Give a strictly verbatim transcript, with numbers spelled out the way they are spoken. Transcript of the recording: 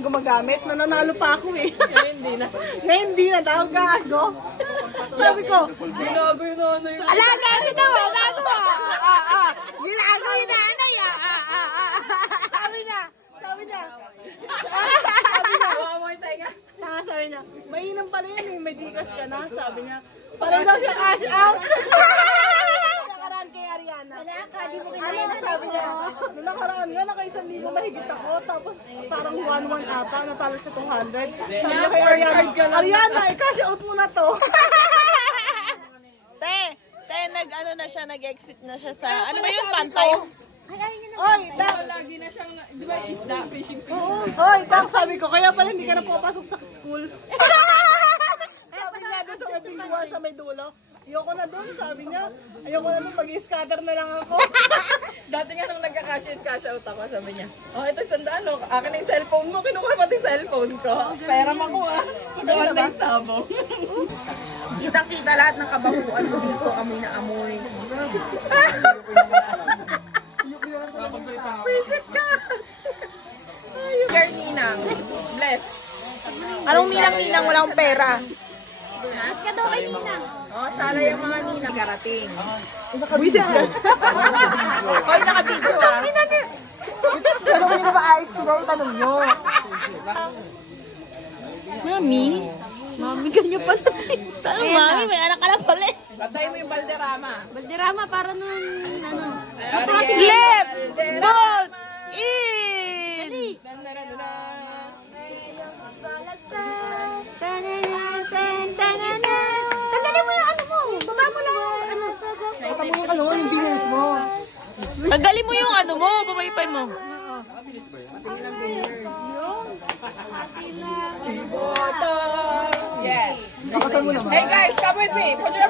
gumagamit. Nananalo pa ako eh. Ngayon hindi na. Ngayon hindi na daw, gago. Sabi ko, ginago yun ano yun. Ala, gago daw, ah, gago ah. Ah, ah. Ginago yun na anay ah. Ah, ah, ah. Sabi niya, sabi niya. Saka sabi niya, mainam pala yan eh, may Gcash ka na. Sabi niya, parang daw siya cash out. Nakaraan kay Ariana. Wala ka, di mo Ano kinaya na sabi niya, nung nakaraan nga, naka isang libo mahigit ako, tapos parang one one ata, natalo siya two hundred. Sabi niya kay Ariana, Ariana, i-cash out mo na to. Te, te, nag, ano na siya, nag-exit na siya sa, ano ba yun, pantay? Ay, ayaw niya na. Oy, Dak! Lagi na siyang, di ba, isda, fishing fish? Oo. Oy, Dak, sabi ko, kaya pala hindi ka na pupasok sa school. Sabi niya doon sa kapingguan sa may dulo. Ayoko na doon, sabi niya. Ayoko na doon, mag-scatter na lang ako. Dati nga nung nagka-cash in, cash out ako, sabi niya, oh, ito sandaan, no? Akin na yung cellphone mo, kinukuha pati cellphone ko. Pera makuha. Mag-online sabong. Kitang-kita lahat ng kabahuan ko dito, amoy na amoy. Visit ka! Dear Ninang, bless. Anong ninang-ninang wala akong pera? Mas ka daw kay Ninang. Oh, sana yung mga ninang garating. Visit ka. Hoy, naka-video ah. Tanong niyo na ba ayos ko daw tanong niyo? Mami? Mami, ganyan pa to. Ano, mami? May anak ka na pala eh. Patay mo yung Balderrama. Balderrama, para nun, ano. Let's bolt in! Tanggalin mo yung ano mo. Baba mo lang yung ano. Ano, yung binays mo. Tanggalin mo yung ano mo, pamaypay mo. Yeah. Nakasan mo naman. Hey guys, come with me. Put your